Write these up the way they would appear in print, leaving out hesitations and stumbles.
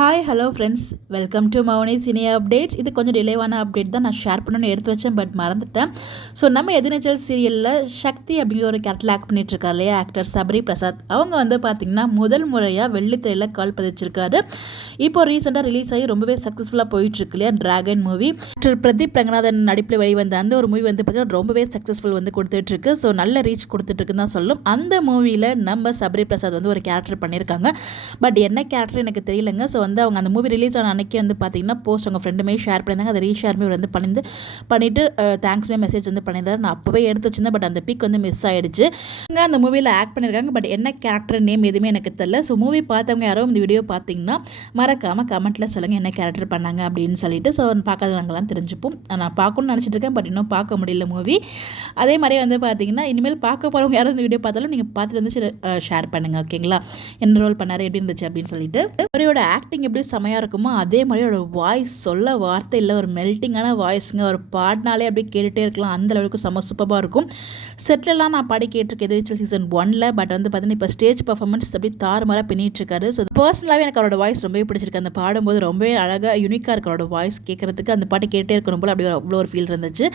Hi hello friends, welcome to Mouni cine updates. இது கொஞ்சம் டிலேவான update தான் நான் ஷேர் பண்ணணும்னு எடுத்து வச்சேன், பட் மறந்துட்டேன். ஸோ நம்ம எதிர்நீச்சல் சீரியலில் சக்தி அப்படிங்கிற ஒரு கேரக்டர் ஆக்ட் பண்ணிட்டு இருக்காரு இல்லையா, ஆக்டர் சபரி பிரசாத். அவங்க வந்து பார்த்திங்கன்னா முதல் முறையாக வெள்ளித்திரையில் கால் பதிச்சிருக்காரு. இப்போ ரீசெண்டாக ரிலீஸ் ஆகி ரொம்பவே சக்ஸஸ்ஃபுல்லாக போயிட்டுருக்கு இல்லையா dragon movie. Actor Pradeep Ranganathan நடிப்பில் வெளிவந்த அந்த ஒரு மூவி வந்து பார்த்திங்கன்னா ரொம்பவே சக்ஸஸ்ஃபுல் வந்து கொடுத்துட்ருக்கு. ஸோ நல்ல ரீச் கொடுத்துட்ருக்குன்னு தான் சொல்லும். அந்த மூவியில் நம்ம சபரி பிரசாத் வந்து ஒரு கேரக்டர் பண்ணியிருக்காங்க. பட் என்ன கேரக்டர் எனக்கு தெரியலங்க. ஸோ வந்து அவங்க அந்த மூவி ரிலீஸ் ஆன அன்றைக்கி வந்து பார்த்திங்கன்னா போஸ்ட் அவங்க ஃப்ரெண்டுமே ஷேர் பண்ணியிருந்தாங்க. அதை ரீஷேருமே வந்து பண்ணிவிட்டு தேங்க்ஸ்மே மெசேஜ் வந்து பண்ணியிருந்தாரு. நான் அப்போவே எடுத்து வச்சிருந்தேன், பட் அந்த பிக் வந்து மிஸ் ஆகிடுச்சு. அந்த மூவியில் ஆக்ட் பண்ணியிருக்காங்க, பட் என்ன கேரக்டர் நேம் எதுவுமே எனக்கு தெரியல. ஸோ மூவி பார்த்தவங்க யாரோ இந்த வீடியோ பார்த்தீங்கன்னா மறக்காமல் கமெண்ட்டில் சொல்லுங்கள் என்ன கேரக்டர் பண்ணாங்க அப்படின்னு சொல்லிட்டு. ஸோ பார்க்காதவங்கலாம் தெரிஞ்சுப்போம். நான் பார்க்கணும்னு நினச்சிட்டு இருக்கேன், பட் இன்னும் பார்க்க முடியல மூவி. அதே மாதிரி வந்து பார்த்திங்கன்னா இனிமேல் பார்க்க போகிறவங்க யாரும் இந்த வீடியோ பார்த்தாலும் நீங்கள் பார்த்துட்டு வந்து ஷேர் பண்ணுங்கள், ஓகேங்களா? என்ன ரோல் பண்ணார், எப்படி இருந்துச்சு அப்படின்னு சொல்லிட்டு. அவரோட ஆக்டிங் எப்படி செமையாக இருக்குமோ அதே மாதிரி அவரோட வாய்ஸ் சொல்ல வார்த்தை இல்லை, ஒரு மெல்ட்டிங்கான வாய்ஸுங்க. ஒரு பாடினாலே அப்படியே கேட்டுகிட்டே இருக்கலாம், அந்த அளவுக்கு செம்ம சூப்பராக இருக்கும். செட்லலாம் நான் பாடி கேட்டிருக்கேன் எதிர்நீச்சல் சீசன் 1ல். பட் வந்து பார்த்தீங்கன்னா இப்போ ஸ்டேஜ் பர்ஃபார்மன்ஸ் அப்படி தாறுமாறாக பண்ணிகிட்ருக்காரு. ஸோ பர்சனலாகவே எனக்கு அவரோட வாய்ஸ் ரொம்பவே பிடிச்சிருக்கு. அந்த பாடும்போது ரொம்பவே அழகாக யூனிக்காக இருக்கு அவரோட வாய்ஸ் கேட்குறதுக்கு. அந்த பாட்டு கேட்டே இருக்கணும் போல் அப்படி அவ்வளோ ஒரு ஃபீல் இருந்துச்சு.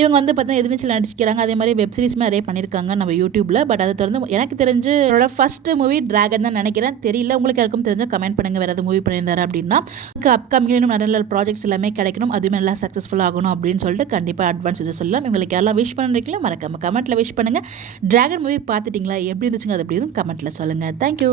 இவங்க வந்து பார்த்தீங்கன்னா எதிர்நீச்சல் நடிச்சிக்கிறாங்க. அதே மாதிரி வெப் சீரிஸ்மே நிறைய பண்ணியிருக்காங்க நம்ம யூடியூப்பில். பட் அதை தொடர்ந்து எனக்கு தெரிஞ்சு அவரோட ஃபஸ்ட்டு மூவி டிராகன் தான் நினைக்கிறேன். தெரியல, உங்களுக்கு யாருக்கும் தெரிஞ்சால் கமெண்ட் பண்ணுங்கள் வேறு எதாவது மூவி பண்ணியிருந்தாரு அப்படின்னா. அப்கமிங் நல்ல ப்ராஜெக்ட்ஸ் எல்லாமே கிடைக்கணும், அதுவுமே நல்லா சக்ஸஸ்ஃபுல் ஆகணும் அப்படின்னு சொல்லிட்டு கண்டிப்பாக அட்வான்ஸ் விஷயம் சொல்லலாம். உங்களுக்கு யாரெல்லாம் விஷ் பண்ணுறீங்களா மறக்காம கமெண்ட்டில் விஷ் பண்ணுங்கள். டிராகன் மூவி பார்த்துட்டிங்களா, எப்படி இருந்துச்சுங்க, அது எப்படி கமெண்ட்டில் சொல்லுங்கள். தேங்க்யூ.